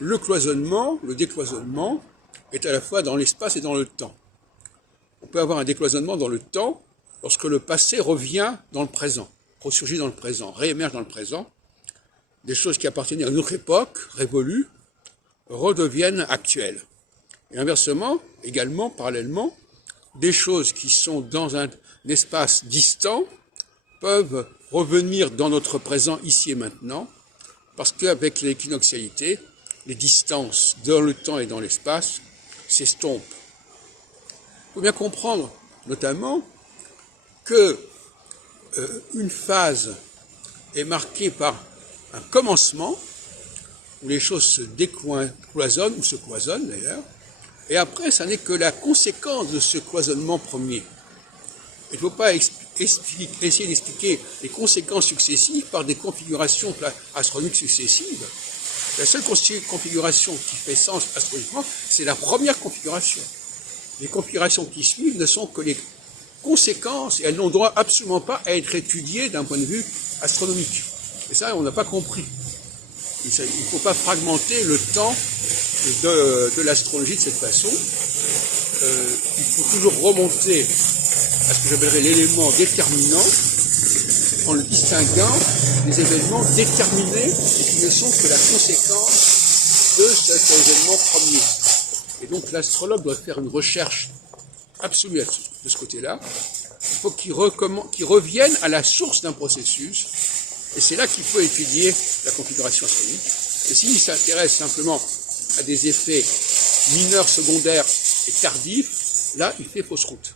le décloisonnement est à la fois dans l'espace et dans le temps. On peut avoir un décloisonnement dans le temps lorsque le passé revient dans le présent, ressurgit dans le présent, réémerge dans le présent. Des choses qui appartenaient à une autre époque, révolues, redeviennent actuelles. Et inversement, également, parallèlement, des choses qui sont dans un espace distant peuvent revenir dans notre présent ici et maintenant, parce qu'avec l'équinoxialité, les distances dans le temps et dans l'espace s'estompent. Il faut bien comprendre, notamment, que une phase est marquée par un commencement, où les choses se décloisonnent, ou se cloisonnent d'ailleurs, et après, ça n'est que la conséquence de ce cloisonnement premier. Il ne faut pas essayer d'expliquer les conséquences successives par des configurations astronomiques successives. La seule configuration qui fait sens astronomiquement, c'est la première configuration. Les configurations qui suivent ne sont que les conséquences, et elles n'ont droit absolument pas à être étudiées d'un point de vue astronomique. Et ça, on n'a pas compris. Il ne faut pas fragmenter le temps de l'astrologie de cette façon. Il faut toujours remonter à ce que j'appellerais l'élément déterminant en le distinguant des événements déterminés et qui ne sont que la conséquence de cet événement premier. Et donc l'astrologue doit faire une recherche absolue de ce côté-là. Il faut qu'il revienne à la source d'un processus, et c'est là qu'il faut étudier la configuration astronomique. Et s'il s'intéresse simplement à des effets mineurs, secondaires et tardifs, là il fait fausse route.